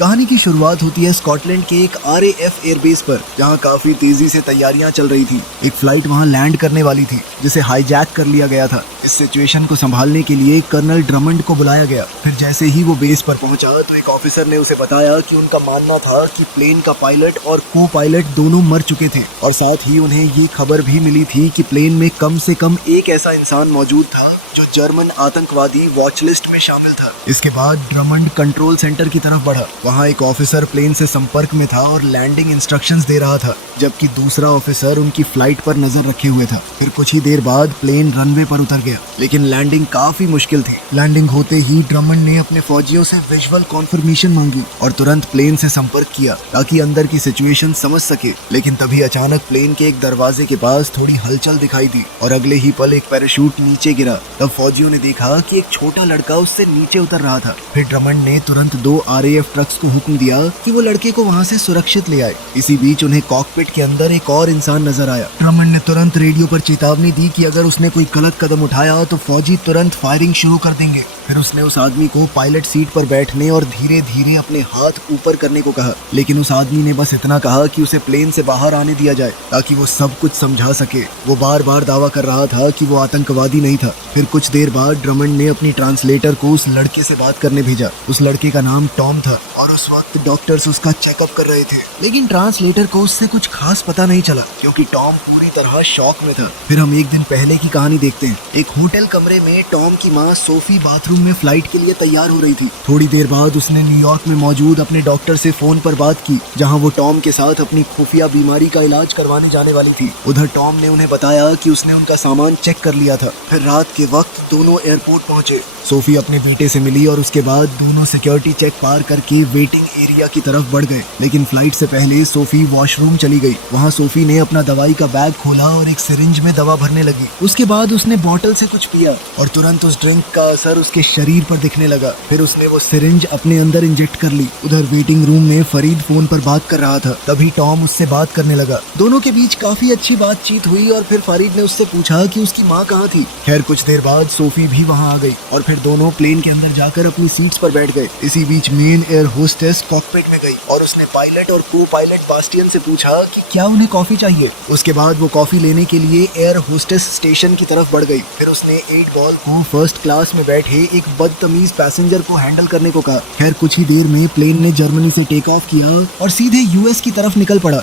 कहानी की शुरुआत होती है स्कॉटलैंड के एक RAF एयरबेस पर, जहां काफी तेजी से तैयारियां चल रही थी। एक फ्लाइट वहां लैंड करने वाली थी जिसे हाईजैक कर लिया गया था। इस सिचुएशन को संभालने के लिए कर्नल ड्रमंड को बुलाया गया। फिर जैसे ही वो बेस पर पहुंचा तो एक ऑफिसर ने उसे बताया कि उनका मानना था कि प्लेन का पायलट और को पायलट दोनों मर चुके थे, और साथ ही उन्हें ये खबर भी मिली थी कि प्लेन में कम से कम एक ऐसा इंसान मौजूद था जो जर्मन आतंकवादी वॉच लिस्ट में शामिल था। इसके बाद ड्रमंड कंट्रोल सेंटर की तरफ बढ़ा। वहाँ एक ऑफिसर प्लेन से संपर्क में था और लैंडिंग इंस्ट्रक्शंस दे रहा था, जबकि दूसरा ऑफिसर उनकी फ्लाइट पर नजर रखे हुए था। फिर कुछ ही देर बाद प्लेन रनवे पर उतर गया, लेकिन लैंडिंग काफी मुश्किल थी। लैंडिंग होते ही ड्रमंड ने अपने फौजियों से विजुअल कॉन्फर्मेशन मांगी और तुरंत प्लेन से संपर्क किया ताकि अंदर की सिचुएशन समझ सके। लेकिन तभी अचानक प्लेन के एक दरवाजे के पास थोड़ी हलचल दिखाई दी और अगले ही पल एक पैराशूट नीचे गिरा। तब फौजियों ने देखा कि एक छोटा लड़का उससे नीचे उतर रहा था। फिर ड्रमंड ने तुरंत 2 RAF ट्रक्स को हुक्म दिया कि वो लड़के को वहाँ से सुरक्षित ले आए। इसी बीच उन्हें कॉकपिट के अंदर एक और इंसान नजर आया। ड्रमंड ने तुरंत रेडियो पर चेतावनी दी कि अगर उसने कोई गलत कदम उठाया तो फौजी तुरंत फायरिंग शुरू कर देंगे। फिर उसने उस आदमी को पायलट सीट पर बैठने और धीरे धीरे अपने हाथ ऊपर करने को कहा, लेकिन उस आदमी ने बस इतना कहा कि उसे प्लेन से बाहर आने दिया जाए ताकि वो सब कुछ समझा सके। वो बार बार दावा कर रहा था कि वो आतंकवादी नहीं था। फिर कुछ देर बाद ड्रमंड ने अपनी ट्रांसलेटर को उस लड़के से बात करने भेजा। उस लड़के का नाम टॉम था और उस वक्त डॉक्टर्स उसका चेकअप कर रहे थे, लेकिन ट्रांसलेटर को उससे कुछ खास पता नहीं चला क्योंकि टॉम पूरी तरह शॉक में था। फिर हम एक दिन पहले की कहानी देखते हैं। एक होटल कमरे में टॉम की माँ सोफी बाथरूम में फ्लाइट के लिए तैयार हो रही थी। थोड़ी देर बाद उसने न्यूयॉर्क में मौजूद अपने डॉक्टर से फोन पर बात की, जहां वो टॉम के साथ अपनी खुफिया बीमारी का इलाज करवाने जाने वाली थी। उधर टॉम ने उन्हें बताया कि उसने उनका सामान चेक कर लिया था। फिर रात के वक्त दोनों एयरपोर्ट पहुंचे। सोफी अपने बेटे से मिली और उसके बाद दोनों सिक्योरिटी चेक पार करके वेटिंग एरिया की तरफ बढ़ गए। लेकिन फ्लाइट से पहले सोफी वॉशरूम चली गई। वहाँ सोफी ने अपना दवाई का बैग खोला और एक सिरिंज में दवा भरने लगी। उसके बाद उसने बोतल से कुछ पिया और तुरंत उस ड्रिंक का असर उसके शरीर पर दिखने लगा। फिर उसने वो सिरिंज अपने अंदर इंजेक्ट कर ली। उधर वेटिंग रूम में फरीद फोन पर बात कर रहा था। तभी टॉम उससे बात करने लगा। दोनों के बीच काफी अच्छी बातचीत हुई और फिर फरीद ने उससे पूछा कि उसकी माँ कहाँ थी। खैर कुछ देर बाद सोफी भी वहाँ आ गई और फिर दोनों प्लेन के अंदर जाकर अपनी सीट्स पर बैठ गए। इसी बीच मेन एयर होस्टेस कॉकपिट में गई और उसने पायलट और को पायलट बास्टियन से पूछा कि क्या उन्हें कॉफी चाहिए। उसके बाद वो कॉफी लेने के लिए एयर होस्टेस स्टेशन की तरफ बढ़ गई। फिर उसने 8 बॉल को फर्स्ट क्लास में बैठे एक बदतमीज पैसेंजर को हैंडल करने को कहा। खैर कुछ ही देर में प्लेन ने जर्मनी से टेक ऑफ किया और सीधे US की तरफ निकल पड़ा।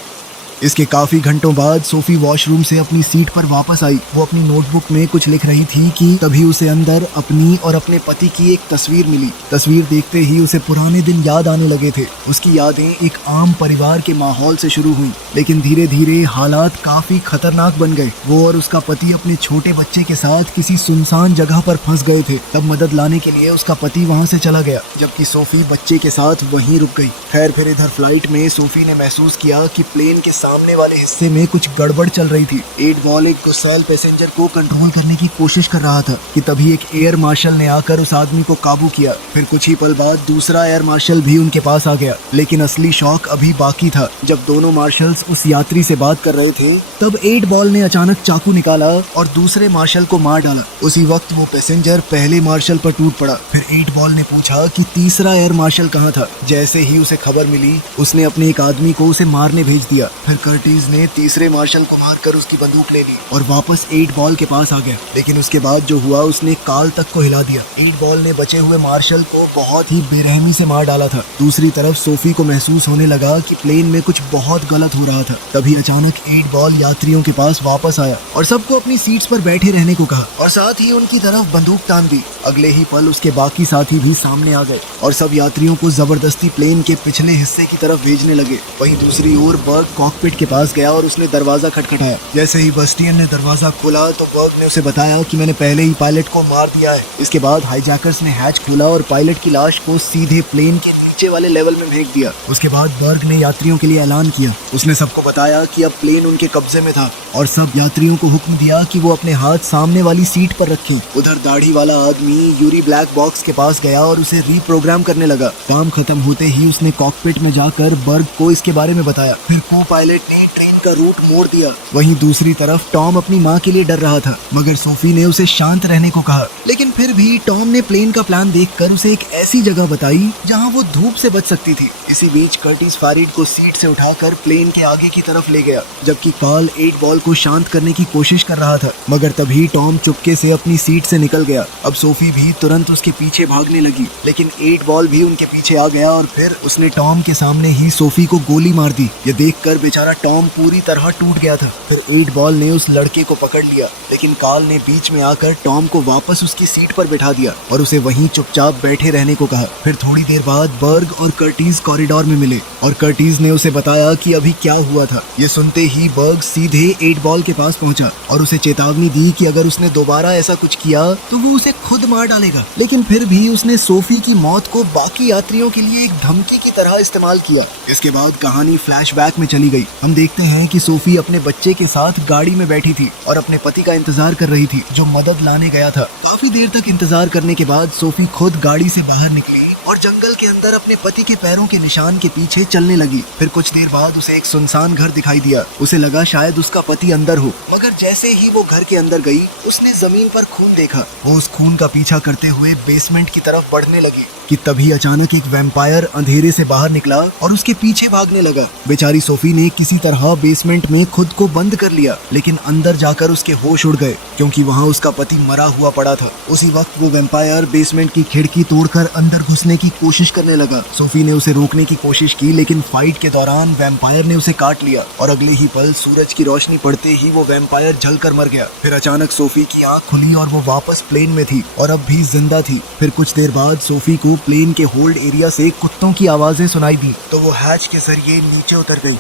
इसके काफी घंटों बाद सोफी वॉशरूम से अपनी सीट पर वापस आई। वो अपनी नोटबुक में कुछ लिख रही थी कि तभी उसे अंदर अपनी और अपने पति की एक तस्वीर मिली। तस्वीर देखते ही उसे पुराने दिन याद आने लगे थे। उसकी यादें एक आम परिवार के माहौल से शुरू हुई, लेकिन धीरे धीरे हालात काफी खतरनाक बन गए। वो और उसका पति अपने छोटे बच्चे के साथ किसी सुनसान जगह पर फंस गए थे। तब मदद लाने के लिए उसका पति वहाँ से चला गया, जबकि सोफी बच्चे के साथ वहीं रुक गई। खैर फिर इधर फ्लाइट में सोफी ने महसूस किया कि प्लेन के सामने वाले हिस्से में कुछ गड़बड़ चल रही थी। 8 बॉल एक गुस्सैल पैसेंजर को कंट्रोल करने की कोशिश कर रहा था कि तभी एक एयर मार्शल ने आकर उस आदमी को काबू किया। फिर कुछ ही पल बाद दूसरा एयर मार्शल भी उनके पास आ गया, लेकिन असली शौक अभी बाकी था। जब दोनों मार्शल्स उस यात्री से बात कर रहे थे तब 8 बॉल ने अचानक चाकू निकाला और दूसरे मार्शल को मार डाला। उसी वक्त वो पैसेंजर पहले मार्शल पर टूट पड़ा। फिर 8 बॉल ने पूछा कि तीसरा एयर मार्शल कहाँ था। जैसे ही उसे खबर मिली उसने अपने एक आदमी को उसे मारने भेज दिया। फिर कर्टिस ने तीसरे मार्शल को मारकर उसकी बंदूक ले ली और वापस 8 बॉल के पास आ गया। लेकिन उसके बाद जो हुआ उसने काल तक को हिला दिया। 8 बॉल ने बचे हुए मार्शल को बहुत ही बेरहमी से मार डाला था। दूसरी तरफ सोफी को महसूस होने लगा कि प्लेन में कुछ बहुत गलत हो रहा था। तभी अचानक 8 बॉल यात्रियों के पास वापस आया और सबको अपनी सीट्स पर बैठे रहने को कहा और साथ ही उनकी तरफ बंदूक तान दी। अगले ही पल उसके बाकी साथी भी सामने आ गए और सब यात्रियों को जबरदस्ती प्लेन के पिछले हिस्से की तरफ भेजने लगे। वहीं दूसरी ओर बर्ग कॉकपिट के पास गया और उसने दरवाजा खटखटाया। जैसे ही बस्टियन ने दरवाजा खोला तो बर्ग ने उसे बताया कि मैंने पहले ही पायलट को मार दिया है। इसके बाद हाईजैकर्स ने हैच खोला और पायलट की लाश को सीधे प्लेन के नीचे वाले लेवल में फेंक दिया। उसके बाद बर्ग ने यात्रियों के लिए ऐलान किया। उसने सबको बताया कि अब प्लेन उनके कब्जे में था और सब यात्रियों को हुक्म दिया कि वो अपने हाथ सामने वाली सीट पर रखें। उधर दाढ़ी वाला आदमी यूरी ब्लैक बॉक्स के पास गया और उसे रीप्रोग्राम करने लगा। काम खत्म होते ही उसने कॉकपिट में जाकर बर्ग को इसके बारे में बताया। फिर को पायलट ने ट्रेन का रूट मोड़ दिया। वहीं दूसरी तरफ टॉम अपनी माँ के लिए डर रहा था, मगर सोफी ने उसे शांत रहने को कहा। लेकिन फिर भी टॉम ने प्लेन का प्लान देखकर उसे एक ऐसी जगह बताई जहाँ वो धूप रूप से बच सकती थी। इसी बीच कर्टिस फैरिड को सीट से उठाकर प्लेन के आगे की तरफ ले गया, जबकि कार्ल 8 बॉल को शांत करने की कोशिश कर रहा था। मगर तभी टॉम चुपके से अपनी सीट से निकल गया। अब सोफी भी तुरंत उसके पीछे भागने लगी, लेकिन 8 बॉल भी उनके पीछे आ गया और फिर उसने टॉम के सामने ही सोफी को गोली मार दी। ये देखकर बेचारा टॉम पूरी तरह टूट गया था। फिर 8 बॉल ने उस लड़के को पकड़ लिया, लेकिन कार्ल ने बीच में आकर टॉम को वापस उसकी सीट पर बैठा दिया और उसे वहीं चुपचाप बैठे रहने को कहा। फिर थोड़ी देर बाद बर्ग और कर्टिस कॉरिडोर में मिले और कर्टिस ने उसे बताया कि अभी क्या हुआ था। ये सुनते ही बर्ग सीधे 8 बॉल के पास पहुंचा और उसे चेतावनी दी कि अगर उसने दोबारा ऐसा कुछ किया तो वो उसे खुद मार डालेगा। लेकिन फिर भी उसने सोफी की मौत को बाकी यात्रियों के लिए एक धमकी की तरह इस्तेमाल किया। इसके बाद कहानी फ्लैशबैक में चली गई। हम देखते हैं कि सोफी अपने बच्चे के साथ गाड़ी में बैठी थी और अपने पति का इंतजार कर रही थी, जो मदद लाने गया था। काफी देर तक इंतजार करने के बाद सोफी खुद गाड़ी से बाहर निकली और जंगल के अंदर अपने पति के पैरों के निशान के पीछे चलने लगी। फिर कुछ देर बाद उसे एक सुनसान घर दिखाई दिया। उसे लगा शायद उसका पति अंदर हो, मगर जैसे ही वो घर के अंदर गई उसने जमीन पर खून देखा। वो उस खून का पीछा करते हुए बेसमेंट की तरफ बढ़ने लगी कि तभी अचानक एक वैम्पायर अंधेरे से बाहर निकला और उसके पीछे भागने लगा। बेचारी सोफी ने किसी तरह बेसमेंट में खुद को बंद कर लिया, लेकिन अंदर जाकर उसके होश उड़ गए क्योंकि वहाँ उसका पति मरा हुआ पड़ा था। उसी वक्त वो वैम्पायर बेसमेंट की खिड़की तोड़कर अंदर घुसने की कोशिश करने लगा। सोफी ने उसे रोकने की कोशिश की, लेकिन फाइट के दौरान वैम्पायर ने उसे काट लिया और अगले ही पल सूरज की रोशनी पड़ते ही वो वैम्पायर जलकर मर गया। फिर अचानक सोफी की आंख खुली और वो वापस प्लेन में थी और अब भी जिंदा थी। फिर कुछ देर बाद सोफी को प्लेन के होल्ड एरिया से कुत्तों की आवाजें सुनाई दी तो वो हैच के जरिए नीचे उतर गई।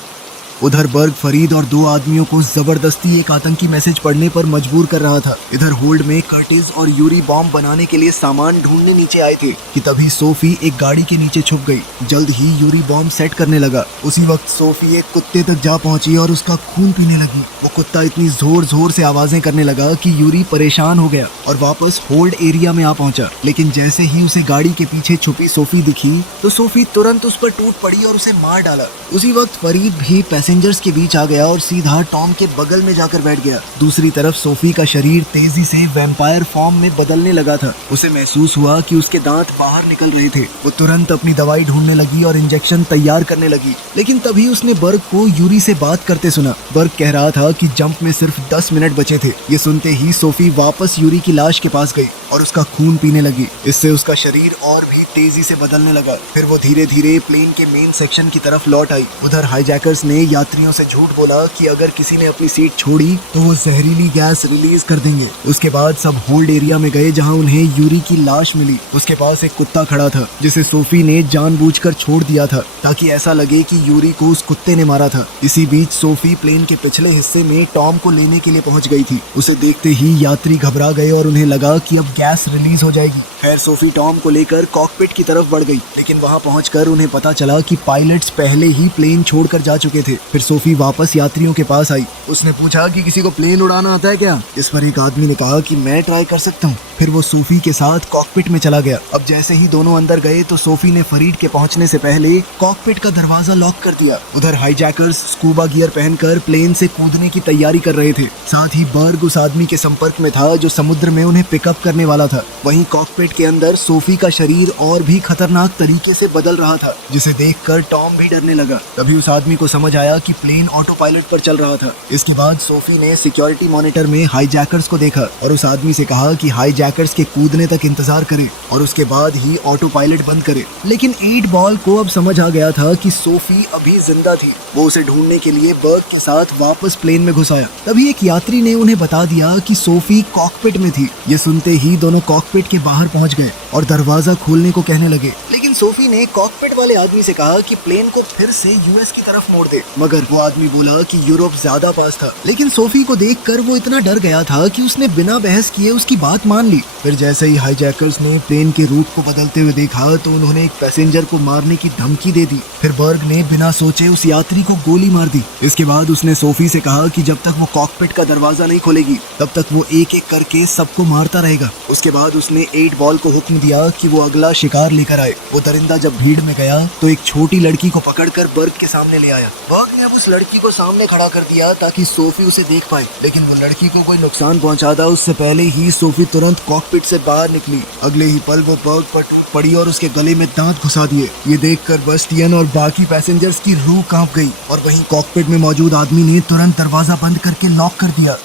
उधर बर्ग फरीद और 2 आदमियों को जबरदस्ती एक आतंकी मैसेज पढ़ने पर मजबूर कर रहा था। इधर होल्ड में कर्टिस और यूरी बॉम्ब बनाने के लिए सामान ढूंढने नीचे आए थे कि तभी सोफी एक गाड़ी के नीचे छुप गई। जल्द ही यूरी बॉम्ब सेट करने लगा। उसी वक्त सोफी एक कुत्ते तक जा पहुंची और उसका खून पीने लगी। वो कुत्ता इतनी जोर जोर से आवाजें करने लगा कि यूरी परेशान हो गया और वापस होल्ड एरिया में आ पहुंचा। लेकिन जैसे ही उसे गाड़ी के पीछे छुपी सोफी दिखी तो सोफी तुरंत उस पर टूट पड़ी और उसे मार डाला। उसी वक्त फरीद भी पैसेंजर्स के बीच आ गया और सीधा टॉम के बगल में जाकर बैठ गया। दूसरी तरफ सोफी का शरीर तेजी से वैम्पायर फॉर्म में बदलने लगा था। उसे महसूस हुआ कि उसके दांत बाहर निकल रहे थे। वो तुरंत अपनी दवाई ढूंढने लगी और इंजेक्शन तैयार करने लगी, लेकिन तभी उसने बर्ग को यूरी से बात करते सुना। बर्ग कह रहा था कि जंप में सिर्फ 10 मिनट बचे थे। ये सुनते ही सोफी वापस यूरी की लाश के पास गई और उसका खून पीने लगी। इससे उसका शरीर और भी तेजी से बदलने लगा। फिर वो धीरे धीरे प्लेन के मेन सेक्शन की तरफ लौट आई। उधर हाईजैकर्स ने यात्रियों से झूठ बोला कि अगर किसी ने अपनी सीट छोड़ी तो वो जहरीली गैस रिलीज कर देंगे। उसके बाद सब होल्ड एरिया में गए जहां उन्हें यूरी की लाश मिली। उसके पास एक कुत्ता खड़ा था जिसे सोफी ने जानबूझकर छोड़ दिया था ताकि ऐसा लगे कि यूरी को उस कुत्ते ने मारा था। इसी बीच सोफी प्लेन के पिछले हिस्से में टॉम को लेने के लिए पहुंच गई थी। उसे देखते ही यात्री घबरा गए और उन्हें लगा कि अब गैस रिलीज हो जाएगी। खैर सोफी टॉम को लेकर कॉकपिट की तरफ बढ़ गई, लेकिन वहां पहुंचकर उन्हें पता चला कि पायलट्स पहले ही प्लेन छोड़कर जा चुके थे। फिर सोफी वापस यात्रियों के पास आई। उसने पूछा कि किसी को प्लेन उड़ाना आता है क्या? इस पर एक आदमी ने कहा कि मैं ट्राई कर सकता हूँ। फिर वो सोफी के साथ कॉकपिट में चला गया। अब जैसे ही दोनों अंदर गए तो सोफी ने फरीद के पहुंचने से पहले कॉकपिट का दरवाजा लॉक कर दिया। उधर हाईजैकर्स स्कूबा गियर पहनकर प्लेन से कूदने की तैयारी कर रहे थे। साथ ही बर्ग उस आदमी के संपर्क में था जो समुद्र में उन्हें पिकअप करने वाला था। वहीं कॉकपिट के अंदर सोफी का शरीर और भी खतरनाक तरीके से बदल रहा था, जिसे देखकर टॉम भी डरने लगा। तभी उस आदमी को समझ आया कि प्लेन ऑटो पायलट पर चल रहा था। इसके बाद सोफी ने सिक्योरिटी मॉनिटर में हाईजैकर्स को देखा और उस आदमी से कहा कि हाईजैकर्स के कूदने तक इंतजार करे और उसके बाद ही ऑटो पायलट बंद करे। लेकिन 8 बॉल को अब समझ आ गया था कि सोफी अभी जिंदा थी। वो उसे ढूंढने के लिए बर्ग के साथ वापस प्लेन में घुस आया। तभी एक यात्री ने उन्हें बता दिया कि सोफी कॉकपिट में थी। ये सुनते ही दोनों कॉकपिट के बाहर पहुंच गए और दरवाजा खोलने को कहने लगे। लेकिन सोफी ने कॉकपिट वाले आदमी से कहा कि प्लेन को फिर से यूएस की तरफ मोड़ दे, मगर वो आदमी बोला कि यूरोप ज्यादा पास था। लेकिन सोफी को देखकर वो इतना डर गया था कि उसने बिना बहस किए उसकी बात मान ली। फिर जैसे ही हाईजैकर्स ने प्लेन के रूट को बदलते हुए देखा तो उन्होंने एक पैसेंजर को मारने की धमकी दे दी। फिर बर्ग ने बिना सोचे उस यात्री को गोली मार दी। इसके बाद उसने सोफी से कहा कि जब तक वो कॉकपिट का दरवाजा नहीं खोलेगी तब तक वो एक एक करके सबको मारता रहेगा। उसके बाद उसने 8 बॉल को हुक्म दिया कि वो अगला शिकार लेकर आए। वो दरिंदा जब भीड़ में गया तो एक छोटी लड़की को पकड़कर बर्ग के सामने ले आया। बर्ग ने अब उस लड़की को सामने खड़ा कर दिया ताकि सोफी उसे देख पाए, लेकिन वो लड़की को कोई नुकसान पहुंचाता उससे पहले ही सोफी तुरंत कॉकपिट से बाहर निकली। अगले ही पल वो बर्ग पर पड़ी और उसके गले में दांत घुसा दिए। ये देखकर बस्टियन और बाकी पैसेंजर्स की रूह कांप गई और वहीं कॉकपिट में मौजूद आदमी ने तुरंत दरवाजा बंद करके लॉक कर दिया।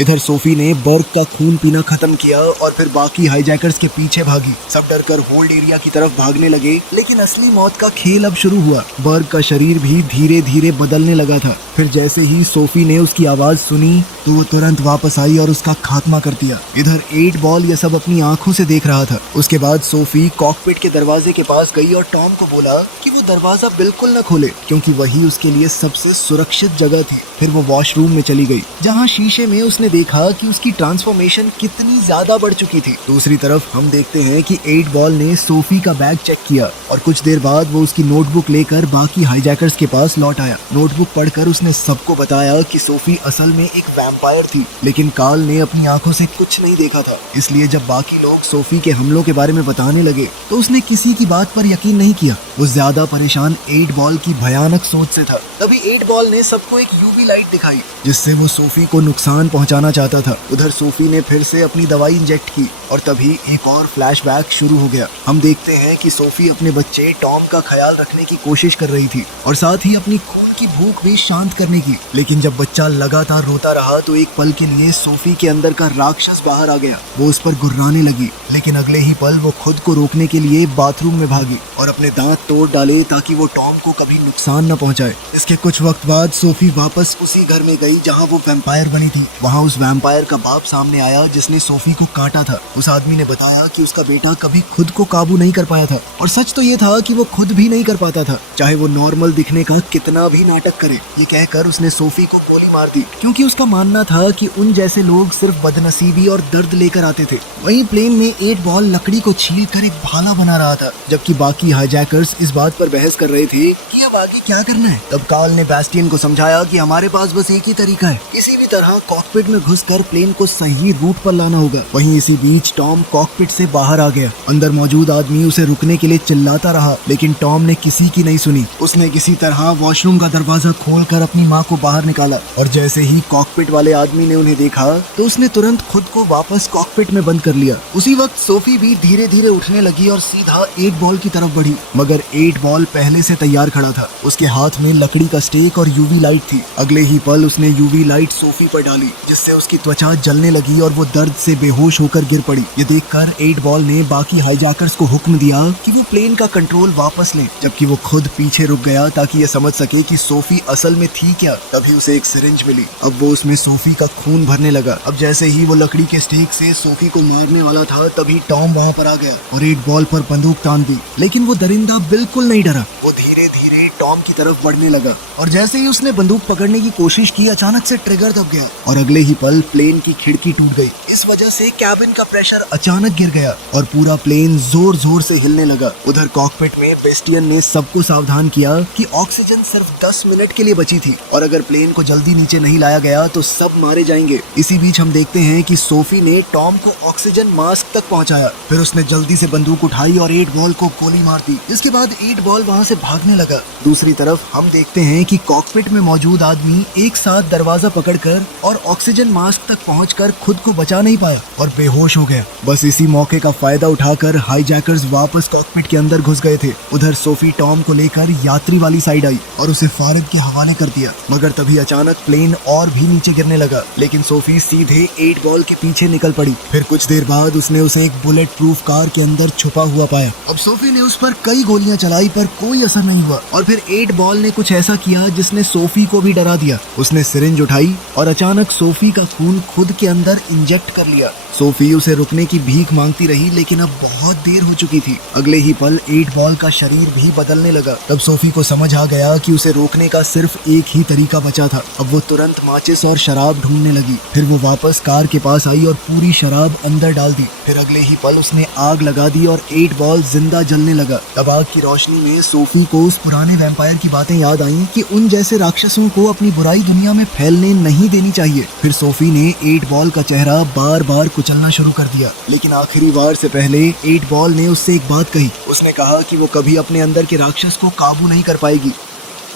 इधर सोफी ने बर्ग का खून पीना खत्म किया और फिर बाकी हाईजैकर्स के पीछे भागी। सब डरकर होल्ड एरिया की तरफ भागने लगे, लेकिन असली मौत का खेल अब शुरू हुआ। बर्ग का शरीर भी धीरे धीरे बदलने लगा था। फिर जैसे ही सोफी ने उसकी आवाज सुनी तो वो तुरंत वापस आई और उसका खात्मा कर दिया। इधर 8 बॉल ये सब अपनी आंखों से देख रहा था। उसके बाद सोफी कॉकपिट के दरवाजे के पास गई और टॉम को बोला कि वो दरवाजा बिल्कुल न खोले, क्योंकि वही उसके लिए सबसे सुरक्षित जगह थी। फिर वो वॉशरूम में चली गई, जहाँ शीशे में उसने देखा कि उसकी ट्रांसफॉर्मेशन कितनी ज्यादा बढ़ चुकी थी। दूसरी तरफ हम देखते हैं कि 8 बॉल ने सोफी का बैग चेक किया और कुछ देर बाद वो उसकी नोटबुक लेकर बाकी हाईजैकर्स के पास लौट आया। नोटबुक पढ़कर उसने सबको बताया कि सोफी असल में एक वैम्पायर थी, लेकिन कार्ल ने अपनी आंखों से कुछ नहीं देखा था। इसलिए जब बाकी लोग सोफी के हमलों के बारे में बताने लगे तो उसने किसी की बात पर यकीन नहीं किया। वो ज्यादा परेशान 8 बॉल की भयानक सोच से था। तभी 8 बॉल ने सबको एक यूवी लाइट दिखाई, जिससे वो सोफी को नुकसान पहुंचाना चाहता था। उधर सोफी ने फिर से अपनी दवाई इंजेक्ट की और तभी एक और फ्लैशबैक शुरू हो गया। हम देखते हैं कि सोफी अपने बच्चे टॉम का ख्याल रखने की कोशिश कर रही थी और साथ ही अपनी खून की भूख भी शांत करने की। लेकिन जब बच्चा लगातार रोता रहा तो एक पल के लिए सोफी के अंदर का राक्षस बाहर आ गया। वो उस पर गुर्राने लगी, लेकिन अगले ही पल वो खुद को रोकने के लिए बाथरूम में भागी और अपने दांत तोड़ डाले ताकि वो टॉम को कभी नुकसान न पहुंचाए। इसके कुछ वक्त बाद सोफी वापस उसी घर में गई जहां वो वैम्पायर बनी थी। वहां उस वैम्पायर का बाप सामने आया जिसने सोफी को काटा था। उस आदमी ने बताया कि उसका बेटा कभी खुद को काबू नहीं कर पाया था, और सच तो ये था कि वो खुद भी नहीं कर पाता था, चाहे वो नॉर्मल दिखने का कितना भी नाटक करे। ये कहकर उसने सोफी को गोली मार दी, क्योंकि उसका मानना था कि उन जैसे लोग सिर्फ बदनसीबी और दर्द लेकर आते थे। वहीं प्लेन में 8 बॉल लकड़ी को छील कर एक भाला बना रहा था, जबकि बाकी हाईजैकर्स इस बात पर बहस कर रहे थे कि अब आगे क्या करना है। तब कार्ल ने बैस्टियन को समझाया कि हमारे पास बस एक ही तरीका है, किसी भी तरह कॉकपिट में घुसकर प्लेन को सही रूट पर लाना होगा। वहीं इसी बीच टॉम कॉकपिट से बाहर आ गया। अंदर मौजूद आदमी उसे रुकने के लिए चिल्लाता रहा, लेकिन टॉम ने किसी की नहीं सुनी। उसने किसी तरह वॉशरूम का दरवाजा खोलकर अपनी माँ को बाहर निकाला और जैसे ही कॉकपिट वाले आदमी ने उन्हें देखा तो उसने तुरंत खुद को वापस कॉकपिट में बंद कर लिया। उसी वक्त सोफी भी धीरे धीरे उठने लगी और सीधा 8 बॉल की तरफ बढ़ी, मगर 8 बॉल पहले से तैयार खड़ा था। उसके हाथ में लकड़ी का स्टेक और यूवी लाइट थी। अगले ही पल उसने यूवी लाइट सोफी पर डाली, जिससे उसकी त्वचा जलने लगी और वो दर्द से बेहोश होकर गिर पड़ी। ये देखकर 8 बॉल ने बाकी हाईजैकर्स को हुक्म दिया कि वो प्लेन का कंट्रोल वापस लें, जबकि वो खुद पीछे रुक गया ताकि ये समझ सके कि सोफी असल में थी क्या। तभी उसे एक सिरिंज मिली। अब वो उसमें सोफी का खून भरने लगा। अब जैसे ही वो लकड़ी के स्टेक से सोफी को मारने वाला था तभी टॉम वहाँ पर आ गया और 8 बॉल पर बंदूक तान दी, लेकिन वो दरिंदा बिल्कुल नहीं डरा। वो धीरे धीरे टॉम की तरफ बढ़ने लगा और जैसे ही उसने बंदूक पकड़ने की कोशिश की अचानक से ट्रिगर दब गया और अगले ही पल प्लेन की खिड़की टूट गई। इस वजह से कैबिन का प्रेशर अचानक गिर गया और पूरा प्लेन जोर जोर से हिलने लगा। उधर कॉकपिट में बेस्टियन ने सबको सावधान किया कि ऑक्सीजन सिर्फ 10 मिनट के लिए बची थी और अगर प्लेन को जल्दी नीचे नहीं लाया गया तो सब मारे जाएंगे। इसी बीच हम देखते हैं कि सोफी ने टॉम को ऑक्सीजन मास्क तक पहुंचाया। फिर उसने जल्दी से बंदूक उठाई और 8 बॉल को गोली मार दी, जिसके बाद 8 बॉल वहां से भागने लगा। दूसरी तरफ हम देखते हैं कि कॉकपिट में मौजूद आदमी एक साथ दरवाजा पकड़कर और ऑक्सीजन मास्क तक पहुंचकर खुद को बचा नहीं पाया और बेहोश हो गया। बस इसी मौके का फायदा उठाकर हाईजैकर्स वापस कॉकपिट के अंदर घुस गए थे। उधर सोफी टॉम को लेकर यात्री वाली साइड आई और उसे फारिद के हवाले कर दिया, मगर तभी अचानक प्लेन और भी नीचे गिरने लगा, लेकिन सोफी सीधे 8 बॉल के पीछे निकल पड़ी। फिर कुछ देर बाद उसने उसे एक बुलेट प्रूफ कार के अंदर छुपा हुआ पाया। अब सोफी ने उस पर कई गोलियां चलाई पर कोई असर नहीं हुआ और फिर 8 बॉल ने कुछ ऐसा किया जिसने सोफी को भी डरा दिया। उसने सिरिंज उठाई और अचानक सोफी का खून खुद के अंदर इंजेक्ट कर लिया। सोफी उसे रुकने की भीख मांगती रही, लेकिन अब बहुत देर हो चुकी थी। अगले ही पल 8 बॉल का शरीर भी बदलने लगा। तब सोफी को समझ आ गया कि उसे रोकने का सिर्फ एक ही तरीका बचा था। अब वो तुरंत माचिस और शराब ढूंढने लगी। फिर वो वापस कार के पास आई और पूरी शराब अंदर डाल दी। फिर अगले ही पल उसने आग लगा दी और 8 बॉल जिंदा जलने लगा। तब आग की रोशनी में सोफी को उस पुराने वैम्पायर की बातें याद आईं कि उन जैसे राक्षसों को अपनी बुराई दुनिया में फैलने नहीं देनी चाहिए। फिर सोफी ने 8 बॉल का चेहरा बार बार कुचलना शुरू कर दिया, लेकिन आखिरी वार से पहले 8 बॉल ने उससे एक बात कही। उसने कहा कि वो कभी अपने अंदर के राक्षस को काबू नहीं कर पाएगी।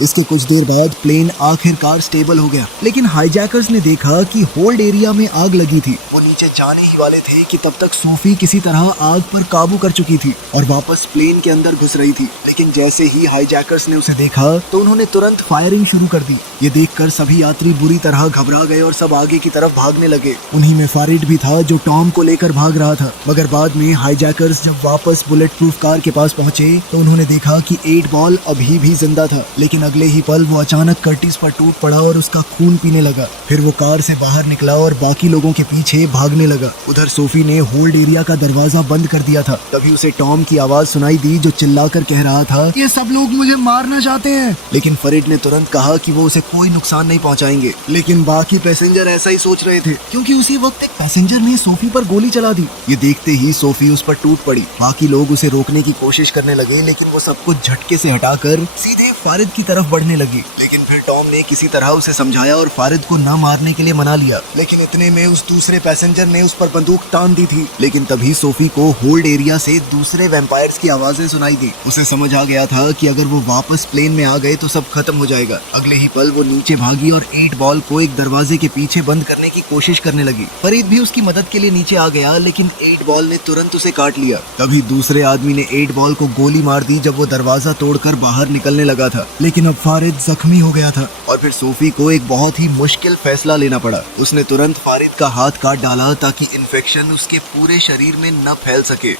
इसके कुछ देर बाद प्लेन आखिरकार स्टेबल हो गया, लेकिन हाईजैकर्स ने देखा कि होल्ड एरिया में आग लगी थी। वो नीचे जाने ही वाले थे कि तब तक सोफी किसी तरह आग पर काबू कर चुकी थी और वापस प्लेन के अंदर घुस रही थी। लेकिन जैसे ही हाईजैकर्स ने उसे देखा तो उन्होंने तुरंत फायरिंग शुरू कर दी। ये देखकर सभी यात्री बुरी तरह घबरा गए और सब आगे की तरफ भागने लगे। उन्हीं में फारिड भी था जो टॉम को लेकर भाग रहा था। मगर बाद में हाईजैकर्स जब वापस बुलेट प्रूफ कार के पास पहुंचे तो उन्होंने देखा कि 8 बॉल अभी भी जिंदा था, लेकिन अगले ही पल वो अचानक कर्टिस पर टूट पड़ा और उसका खून पीने लगा। फिर वो कार से बाहर निकला और बाकी लोगों के पीछे भागने लगा। उधर सोफी ने होल्ड एरिया का दरवाजा बंद कर दिया था। तभी उसे टॉम की आवाज सुनाई दी जो चिल्लाकर कह रहा था, ये सब लोग मुझे मारना चाहते हैं। लेकिन फरीड ने तुरंत कहा कि वो उसे कोई नुकसान नहीं पहुंचाएंगे। लेकिन बाकी पैसेंजर ऐसा ही सोच रहे थे, क्योंकि उसी वक्त एक पैसेंजर ने सोफी पर गोली चला दी। ये देखते ही सोफी उस पर टूट पड़ी। बाकी लोग उसे रोकने की कोशिश करने लगे, लेकिन वो सबको झटके से हटाकर सीधे फारिद की तरफ बढ़ने लगी। लेकिन फिर टॉम ने किसी तरह उसे समझाया और फारिद को न मारने के लिए मना लिया। लेकिन इतने में उस दूसरे पैसेंजर ने उस पर बंदूक तान दी थी। लेकिन तभी सोफी को होल्ड एरिया से दूसरे वैम्पायर्स की आवाजें सुनाई दी। उसे समझ आ गया था कि अगर वो वापस प्लेन में आ गए तो सब खत्म हो जाएगा। अगले ही पल वो नीचे भागी और 8 बॉल को एक दरवाजे के पीछे बंद करने की कोशिश करने लगी। फरीद भी उसकी मदद के लिए नीचे आ गया, लेकिन 8 बॉल ने तुरंत उसे काट लिया। तभी दूसरे आदमी ने 8 बॉल को गोली मार दी जब वो दरवाजा तोड़कर बाहर निकलने लगा था। लेकिन अब फारिद जख्मी हो गया था और फिर सोफी को एक बहुत ही मुश्किल फैसला लेना पड़ा। उसने तुरंत फारिद का हाथ काट डाला ताकि इन्फेक्शन उसके पूरे शरीर में न फैल सके।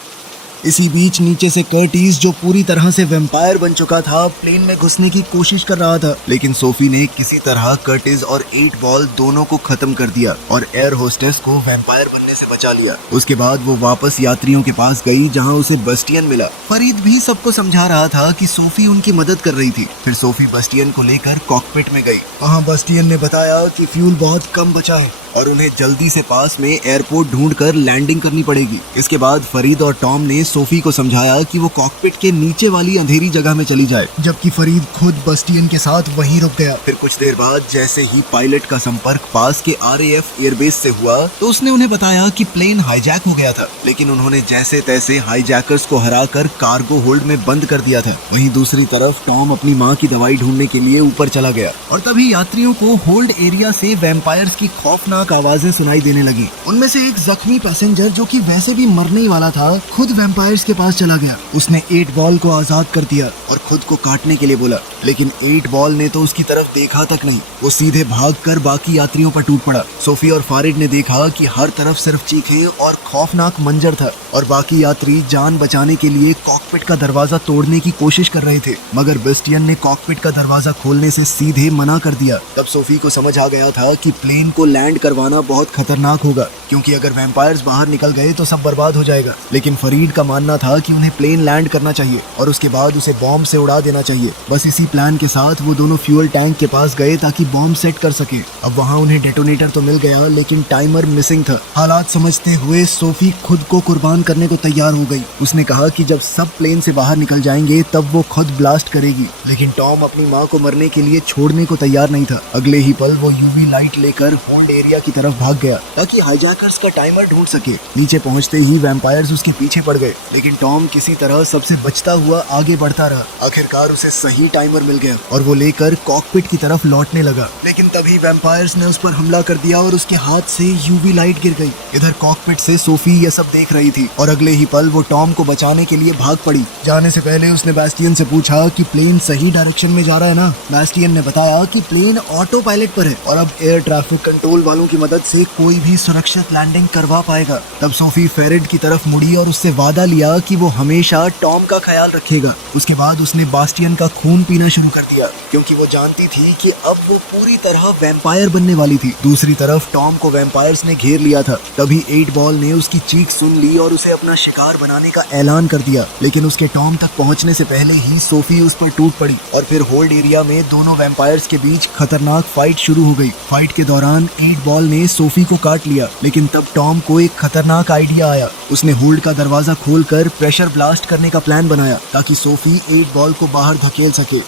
इसी बीच नीचे से कर्टिस, जो पूरी तरह से वैम्पायर बन चुका था, प्लेन में घुसने की कोशिश कर रहा था। लेकिन सोफी ने किसी तरह कर्टिस और 8 बॉल दोनों को खत्म कर दिया और एयर होस्टेस को वैम्पायर बनने से बचा लिया। उसके बाद वो वापस यात्रियों के पास गई जहां उसे बस्टियन मिला। फरीद भी सबको समझा रहा था कि सोफी उनकी मदद कर रही थी। फिर सोफी बस्टियन को लेकर कॉकपिट में गई। वहाँ बस्टियन ने बताया कि फ्यूल बहुत कम बचा है और उन्हें जल्दी से पास में एयरपोर्ट ढूंढकर लैंडिंग करनी पड़ेगी। इसके बाद फरीद और टॉम ने सोफी को समझाया कि वो कॉकपिट के नीचे वाली अंधेरी जगह में चली जाए, जबकि फरीद खुद बस्टियन के साथ वहीं रुक गया। फिर कुछ देर बाद जैसे ही पायलट का संपर्क पास के RAF एयरबेस से हुआ तो उसने उन्हें बताया कि प्लेन हाईजैक हो गया था। लेकिन उन्होंने जैसे तैसे हाईजैकर्स को हराकर कार्गो होल्ड में बंद कर दिया था। वहीं दूसरी तरफ टॉम अपनी माँ की दवाई ढूंढने के लिए ऊपर चला गया और तभी यात्रियों को होल्ड एरिया से वैम्पायर्स की खौफनाक आवाजें सुनाई देने लगी। उनमें से एक जख्मी पैसेंजर, जो कि वैसे भी मरने ही वाला था, खुद वैम्पायर्स के पास चला गया। उसने 8 बॉल को आजाद कर दिया और खुद को काटने के लिए बोला। लेकिन 8 बॉल ने तो उसकी तरफ देखा तक नहीं। वो सीधे भागकर बाकी यात्रियों पर टूट पड़ा। सोफी और फारिड ने देखा कि हर तरफ सिर्फ चीखें और खौफनाक मंजर था और बाकी यात्री जान बचाने के लिए कॉकपिट का दरवाजा तोड़ने की कोशिश कर रहे थे। मगर बेस्टियन ने कॉकपिट का दरवाजा खोलने से सीधे मना कर दिया। तब सोफी को समझ आ गया था कि प्लेन को लैंड करवाना बहुत खतरनाक होगा, क्योंकि अगर वैम्पायर्स बाहर निकल गए तो सब बर्बाद हो जाएगा। लेकिन फरीद का मानना था कि उन्हें प्लेन लैंड करना चाहिए और उसके बाद उसे बॉम्ब से उड़ा देना चाहिए। बस इसी प्लान के साथ वो दोनों फ्यूल टैंक के पास गए ताकि बॉम्ब सेट कर सके। अब वहाँ उन्हें डेटोनेटर तो मिल गया, लेकिन टाइमर मिसिंग था। हालात समझते हुए सोफी खुद को कुर्बान करने को तैयार हो गई। उसने कहा कि जब सब प्लेन से बाहर निकल जाएंगे तब वो खुद ब्लास्ट करेगी। लेकिन टॉम अपनी माँ को मरने के लिए छोड़ने को तैयार नहीं था। अगले ही पल वो UV लाइट लेकर होल्ड एरिया की तरफ भाग गया ताकि हाईजैकर्स का टाइमर ढूंढ सके। नीचे पहुंचते ही वैम्पायर्स उसके पीछे पड़ गए, लेकिन टॉम किसी तरह सबसे बचता हुआ आगे बढ़ता रहा। आखिरकार उसे सही टाइमर मिल गया और वो लेकर कॉकपिट की तरफ लौटने लगा। लेकिन तभी वैम्पायर्स ने उस पर हमला कर दिया और उसके हाथ से UV लाइट गिर गई। इधर कॉकपिट से सोफी ये सब देख रही थी और अगले ही पल वो टॉम को बचाने के लिए भाग पड़ी। जाने से पहले उसने बैस्टियन से पूछा कि प्लेन सही डायरेक्शन में जा रहा है ना। बैस्टियन ने बताया कि प्लेन ऑटो पायलट पर है और अब एयर ट्रैफिक कंट्रोल वालों की मदद से कोई भी सुरक्षित लैंडिंग करवा पाएगा। तब सोफी फेरिड की तरफ मुड़ी और उससे वादा लिया कि वो हमेशा टॉम का ख्याल रखेगा। उसके बाद उसने बास्टियन का खून पीना शुरू कर दिया, क्योंकि वो जानती थी कि अब वो पूरी तरह वैम्पायर बनने वाली थी। दूसरी तरफ टॉम को वैम्पायर्स ने घेर लिया था। तभी 8 बॉल ने उसकी चीख सुन ली और उसे अपना शिकार बनाने का ऐलान कर दिया। लेकिन उसके टॉम तक पहुंचने से पहले ही सोफी उस पर टूट पड़ी और फिर होल्ड एरिया में दोनों वैम्पायर्स के बीच खतरनाक फाइट शुरू हो गई। फाइट के दौरान 8 बॉल ने सोफी को काट लिया, लेकिन तब टॉम को एक खतरनाक आइडिया आया। उसने होल्ड का दरवाजा खोलकर प्रेशर ब्लास्ट करने का प्लान बनाया ताकि सोफी 8 बॉल को बाहर धकेल सके।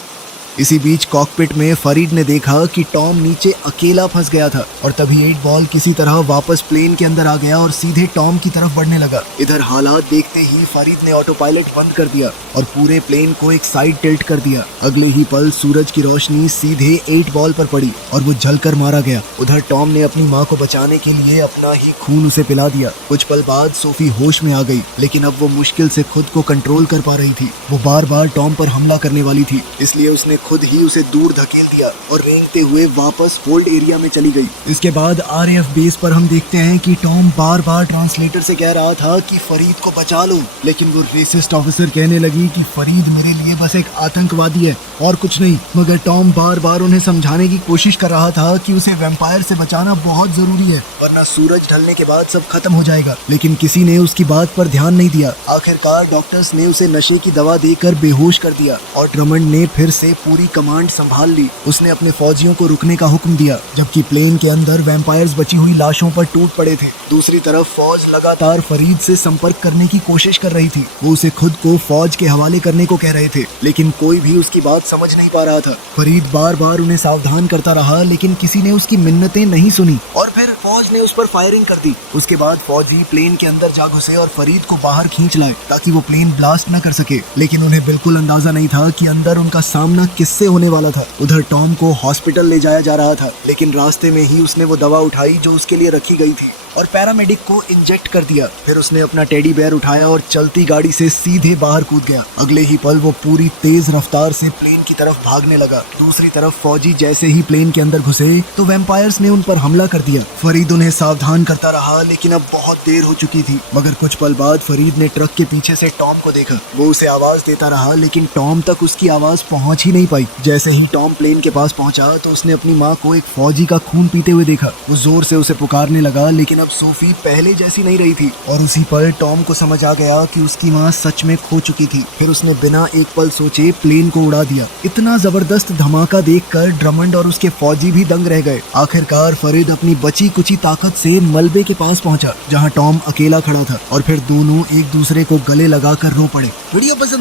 इसी बीच कॉकपिट में फरीद ने देखा कि टॉम नीचे अकेला फंस गया था और तभी 8 बॉल किसी तरह वापस प्लेन के अंदर आ गया और सीधे टॉम की तरफ बढ़ने लगा। इधर हालात देखते ही फरीद ने ऑटो पायलट बंद कर दिया और पूरे प्लेन को एक साइड टिल्ट कर दिया। अगले ही पल सूरज की रोशनी सीधे 8 बॉल पर पड़ी और वो जलकर मारा गया। उधर टॉम ने अपनी माँ को बचाने के लिए अपना ही खून उसे पिला दिया। कुछ पल बाद सोफी होश में आ गई, लेकिन अब वो मुश्किल से खुद को कंट्रोल कर पा रही थी। वो बार बार टॉम पर हमला करने वाली थी, इसलिए उसने खुद ही उसे दूर धकेल दिया और रेंगते हुए वापस होल्ड एरिया में चली गई। इसके बाद RAF बेस पर हम देखते हैं कि टॉम बार बार ट्रांसलेटर से कह रहा था कि फरीद को बचा लो, लेकिन वो रेसिस्ट ऑफिसर कहने लगी कि फरीद मेरे लिए बस एक आतंकवादी है और कुछ नहीं। मगर टॉम बार बार उन्हें समझाने की कोशिश कर रहा था कि उसे वैम्पायर से बचाना बहुत जरूरी है, वरना सूरज ढलने के बाद सब खत्म हो जाएगा। लेकिन किसी ने उसकी बात पर ध्यान नहीं दिया। आखिरकार डॉक्टर्स ने उसे नशे की दवा देकर बेहोश कर दिया और ड्रमंड ने फिर से पूरी कमांड संभाल ली। उसने अपने फौजियों को रुकने का हुक्म दिया, जबकि प्लेन के अंदर वैम्पायर्स बची हुई लाशों पर टूट पड़े थे। दूसरी तरफ फौज लगातार फरीद से संपर्क करने की कोशिश कर रही थी। वो उसे खुद को फौज के हवाले करने को कह रहे थे, लेकिन कोई भी उसकी बात समझ नहीं पा रहा था। फरीद बार बार उन्हें सावधान करता रहा, लेकिन किसी ने उसकी मिन्नतें नहीं सुनी और फिर फौज ने उस पर फायरिंग कर दी। उसके बाद फौजी प्लेन के अंदर जा घुसे और फरीद को बाहर खींच लाए ताकि वो प्लेन ब्लास्ट न कर सके। लेकिन उन्हें बिल्कुल अंदाजा नहीं था कि अंदर उनका सामना किससे होने वाला था। उधर टॉम को हॉस्पिटल ले जाया जा रहा था, लेकिन रास्ते में ही उसने वो दवा उठाई जो उसके लिए रखी गई थी और पैरामेडिक को इंजेक्ट कर दिया। फिर उसने अपना टेडी बेयर उठाया और चलती गाड़ी से सीधे बाहर कूद गया। अगले ही पल वो पूरी तेज रफ्तार से प्लेन की तरफ भागने लगा। दूसरी तरफ फौजी जैसे ही प्लेन के अंदर घुसे तो वैम्पायर्स ने उन पर हमला कर दिया। फरीद उन्हें सावधान करता रहा, लेकिन अब बहुत देर हो चुकी थी। मगर कुछ पल बाद फरीद ने ट्रक के पीछे से टॉम को देखा। वो उसे आवाज देता रहा, लेकिन टॉम तक उसकी आवाज पहुंच ही नहीं पाई। जैसे ही टॉम प्लेन के पास पहुंचा तो उसने अपनी माँ को एक फौजी का खून पीते हुए देखा। वो जोर से उसे पुकारने लगा, लेकिन अब सोफी पहले जैसी नहीं रही थी और उसी पल टॉम को समझ आ गया कि उसकी माँ सच में खो चुकी थी। फिर उसने बिना एक पल सोचे प्लेन को उड़ा दिया। इतना जबरदस्त धमाका देखकर ड्रमंड और उसके फौजी भी दंग रह गए। आखिरकार फरीद अपनी बची कुची ताकत से मलबे के पास पहुंचा, जहां टॉम अकेला खड़ा था और फिर दोनों एक दूसरे को गले लगाकर रो पड़े। वीडियो पसंद